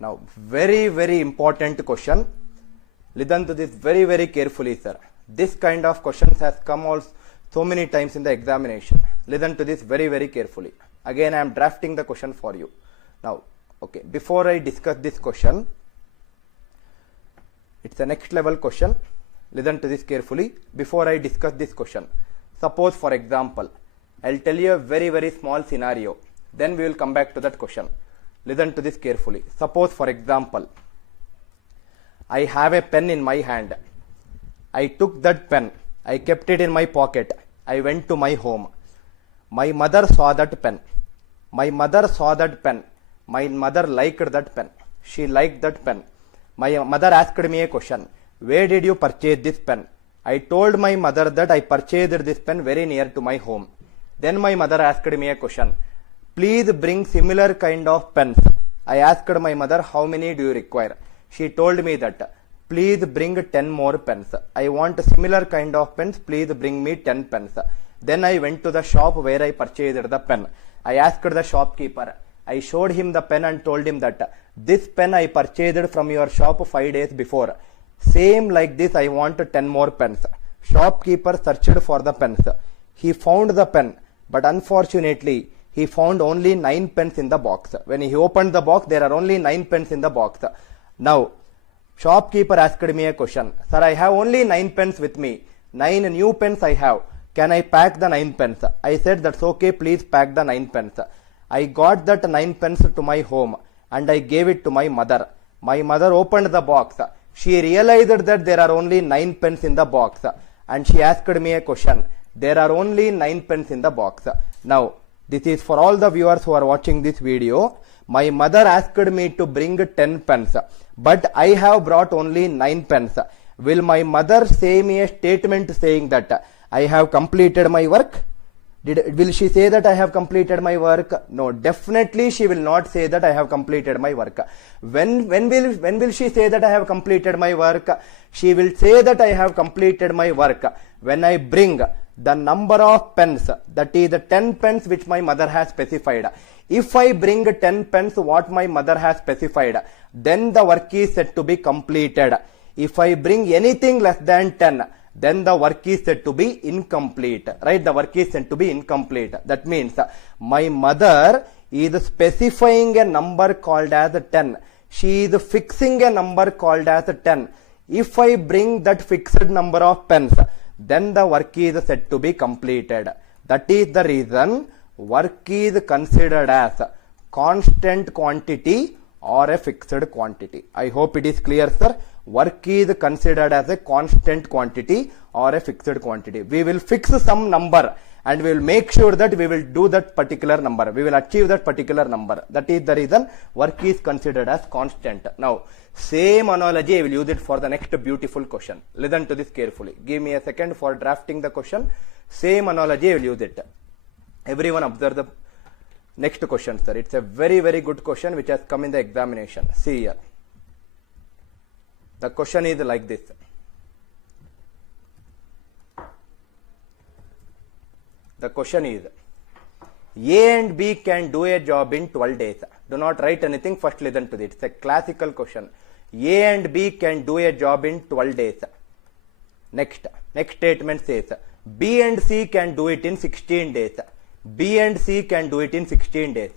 Now, very important question. Listen to this very carefully, sir. This kind of questions has come also so many times in the examination. Listen to this very carefully. Again, I am drafting the question for you. Now, okay, before I discuss this question, it's a next level question. Listen to this carefully. Before I discuss this question, suppose for example, I'll tell you a very small scenario. Then we will come back to that question. Listen to this carefully. Suppose for example, I have a pen in my hand. I took that pen. I kept it in my pocket. I went to my home. My mother saw that pen. My mother saw that pen. My mother liked that pen. She liked that pen. My mother asked me a question. Where did you purchase this pen? I told my mother that I purchased this pen very near to my home. Then my mother asked me a question. Please bring similar kind of pens. I asked my mother, how many do you require? She told me that, please bring 10 more pens. I want similar kind of pens. Please bring me 10 pens. Then I went to the shop where I purchased the pen. I asked the shopkeeper. I showed him the pen and told him that this pen I purchased from your shop 5 days before. Same like this, I want 10 more pens. Shopkeeper searched for the pens. He found the pen, but unfortunately, he found only 9 pens in the box. When he opened the box, there are only 9 pens in the box. Now, shopkeeper asked me a question. Sir, I have only 9 pens with me. 9 new pens I have. Can I pack the 9 pens? I said, that's okay, please pack the 9 pens. I got that 9 pens to my home and I gave it to my mother. My mother opened the box. She realized that there are only 9 pens in the box and she asked me a question. There are only 9 pens in the box. Now, this is for all the viewers who are watching this video. My mother asked me to bring 10 pens, but I have brought only 9 pens. Will my mother say me a statement saying that I have completed my work? Will she say that I have completed my work? No, definitely she will not say that I have completed my work. When will she say that I have completed my work? She will say that I have completed my work when I bring the number of pens, that is the 10 pens which my mother has specified. If I bring 10 pens what my mother has specified, then the work is said to be completed. If I bring anything less than 10, then the work is said to be incomplete, right? The work is said to be incomplete. That means my mother is specifying a number called as 10. She is fixing a number called as 10. If I bring that fixed number of pens, then the work is said to be completed. That is the reason work is considered as constant quantity or a fixed quantity. I hope it is clear, sir. Work is considered as a constant quantity or a fixed quantity. We will fix some number and we will make sure that we will do that particular number. We will achieve that particular number. That is the reason work is considered as constant. Now, same analogy I will use it for the next beautiful question. Listen to this carefully. Give me a second for drafting the question. Same analogy I will use it. Everyone observe the next question, sir. It's a very good question which has come in the examination. See here. The question is like this. The question is, A and B can do a job in 12 days. Do not write anything, first listen to it. It's a classical question. A and B can do a job in 12 days. Next statement says, B and C can do it in 16 days. B and C can do it in 16 days.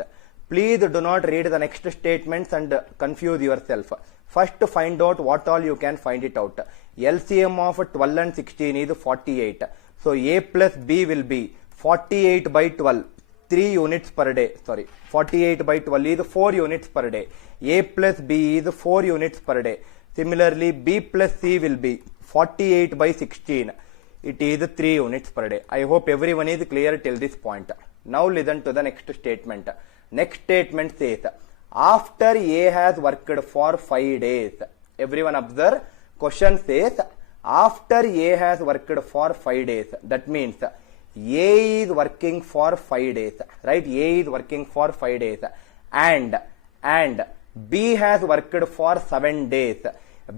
Please do not read the next statements and confuse yourself. First find out what all you can find it out. LCM of 12 and 16 is 48. So A plus B will be 48 by 12, 3 units per day. Sorry, 48 by 12 is 4 units per day. A plus B is 4 units per day. Similarly, B plus C will be 48 by 16. It is 3 units per day. I hope everyone is clear till this point. Now listen to the next statement. Next statement says, after A has worked for 5 days. Everyone observe. Question says, after A has worked for 5 days. That means A is working for 5 days. Right? A is working for 5 days. And B has worked for 7 days.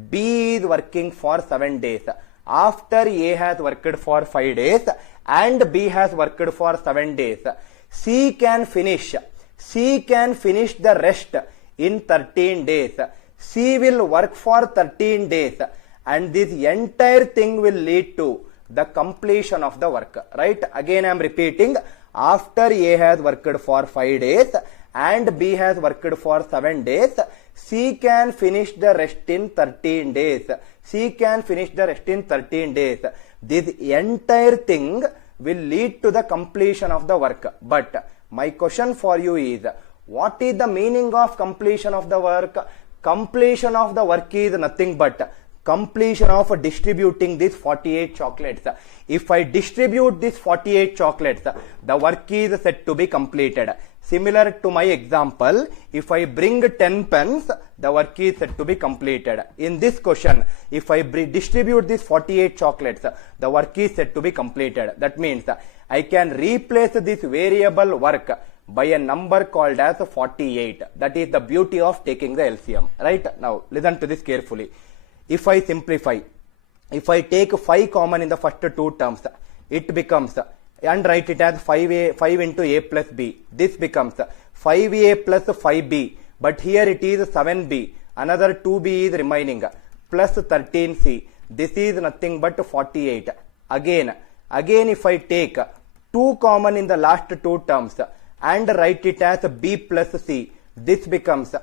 B is working for 7 days. After A has worked for 5 days and B has worked for 7 days, C can finish the rest in 13 days. She will work for 13 days and this entire thing will lead to the completion of the work, right? Again I am repeating, after A has worked for 5 days and B has worked for 7 days, C can finish the rest in 13 days. C can finish the rest in 13 days. This entire thing will lead to the completion of the work. But my question for you is, what is the meaning of completion of the work? Completion of the work is nothing but completion of distributing these 48 chocolates. If I distribute these 48 chocolates, the work is said to be completed. Similar to my example, if I bring 10 pens, the work is said to be completed. In this question, if I distribute these 48 chocolates, the work is said to be completed. That means I can replace this variable work by a number called as 48. That is the beauty of taking the LCM. Right? Now, listen to this carefully. If I simplify, if I take 5 common in the first 2 terms, it becomes, and write it as 5 into A plus B. This becomes 5A plus 5B. But here it is 7B. Another 2B is remaining. Plus 13C. This is nothing but 48. Again if I take 2 common in the last 2 terms and write it as B plus C. This becomes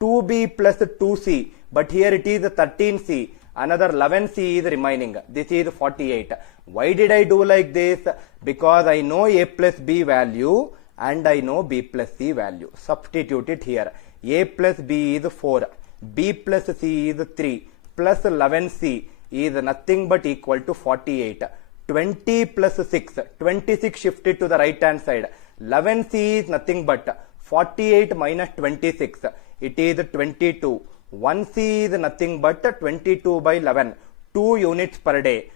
2B plus 2C. But here it is 13C. Another 11C is remaining. This is 48. Why did I do like this? Because I know A plus B value and I know B plus C value. Substitute it here. A plus B is 4. B plus C is 3. Plus 11C is nothing but equal to 48. 20 plus 6. 26 shifted to the right hand side. 11C is nothing but 48 minus 26. It is 22. 1C is nothing but 22 by 11. 2 units per day.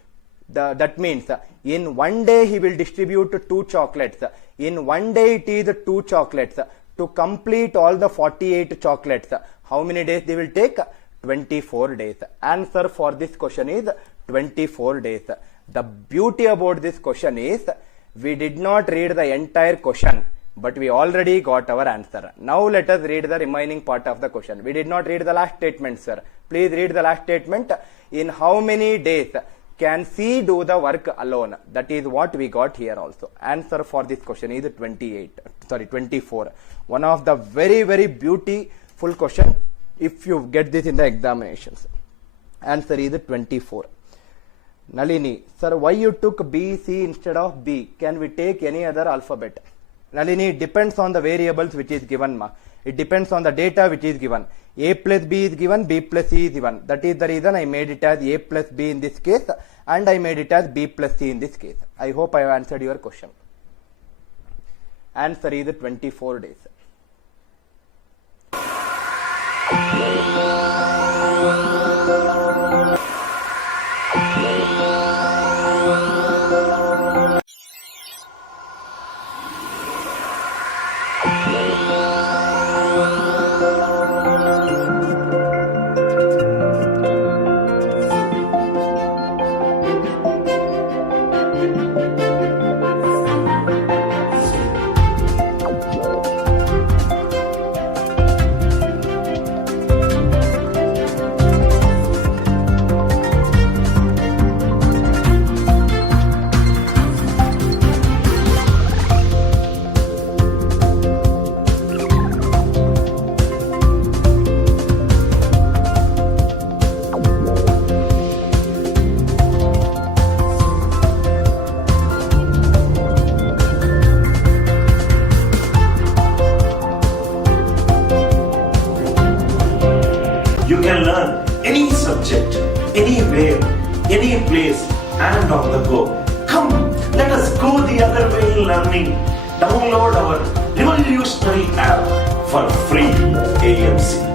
That means in 1 day he will distribute 2 chocolates. In 1 day it is 2 chocolates. To complete all the 48 chocolates, how many days they will take? 24 days. Answer for this question is 24 days. The beauty about this question is, we did not read the entire question, but we already got our answer. Now let us read the remaining part of the question. We did not read the last statement, sir. Please read the last statement. In how many days can C do the work alone? That is what we got here also. Answer for this question is 24. One of the very, very beautiful question if you get this in the examinations. Answer is 24. Nalini, sir, why you took B, C instead of B? Can we take any other alphabet? Nalini, it depends on the variables which is given, ma. It depends on the data which is given. A plus B is given, B plus C is given. That is the reason I made it as A plus B in this case and I made it as B plus C in this case. I hope I have answered your question. Answer is 24 days. You can learn any subject, anywhere, any place, and on the go. Come, let us go the other way in learning. Download our revolutionary app for free AMC.